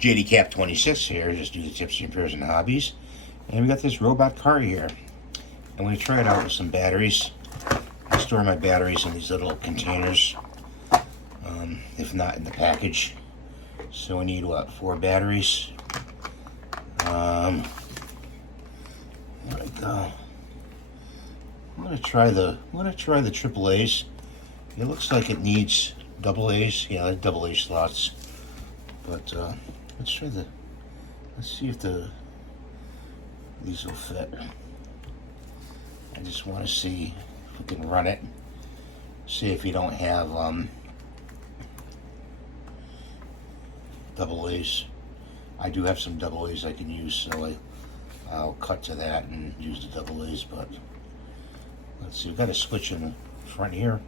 JD Cap 26 here, just do the tips and repairs and hobbies. And we got this robot car here. I'm going to try it out with some batteries. I store my batteries in these little containers, if not in the package. So we need, what, 4 batteries? There we go. I'm gonna try the triple A's. It looks like it needs double A's. Yeah, double A slots. But let's see if these will fit. I just want to see if we can run it. See if you don't have double A's. I do have some double A's I can use, so I'll cut to that and use the double A's. But let's see, we've got a switch in the front here.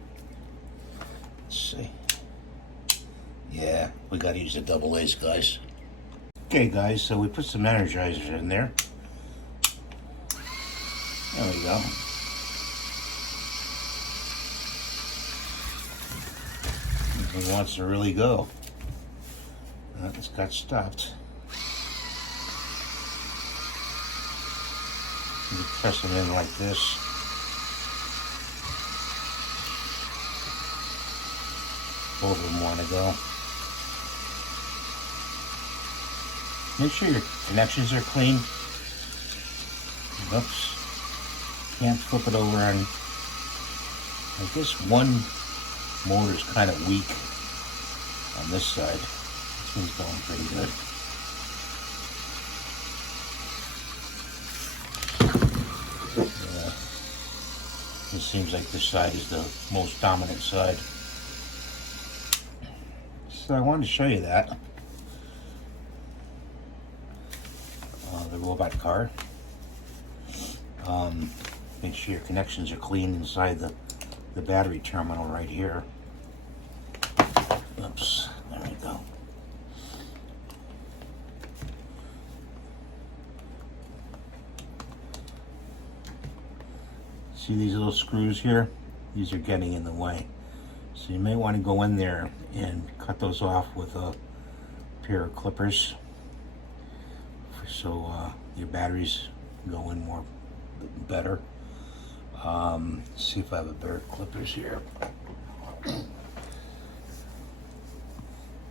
Let's see. Yeah, we got to use the double A's, guys. Okay, guys, so we put some energizers in there. There we go. It wants to really go. It's got stopped. You press them in like this. Both of them want to go. Make sure your connections are clean. Oops. Can't flip it over on. I guess one motor is kind of weak on this side. This one's going pretty good. It seems like this side is the most dominant side. So I wanted to show you that. The robot car. Make sure your connections are clean inside the battery terminal right here. Oops, there we go. See these little screws here? These are getting in the way. So you may want to go in there and cut those off with a pair of clippers so your batteries go in more better. See if I have a pair of clippers here. You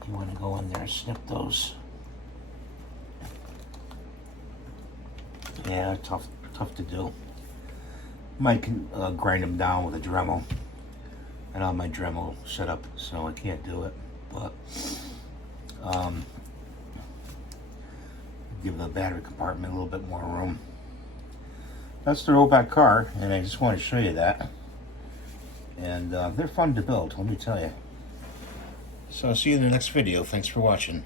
want to go in there and snip those. Yeah, tough to do. Might grind them down with a Dremel. I don't have my Dremel set up, so I can't do it. But give the battery compartment a little bit more room. That's the robot car, and I just want to show you that. And they're fun to build, let me tell you. So I'll see you in the next video. Thanks for watching.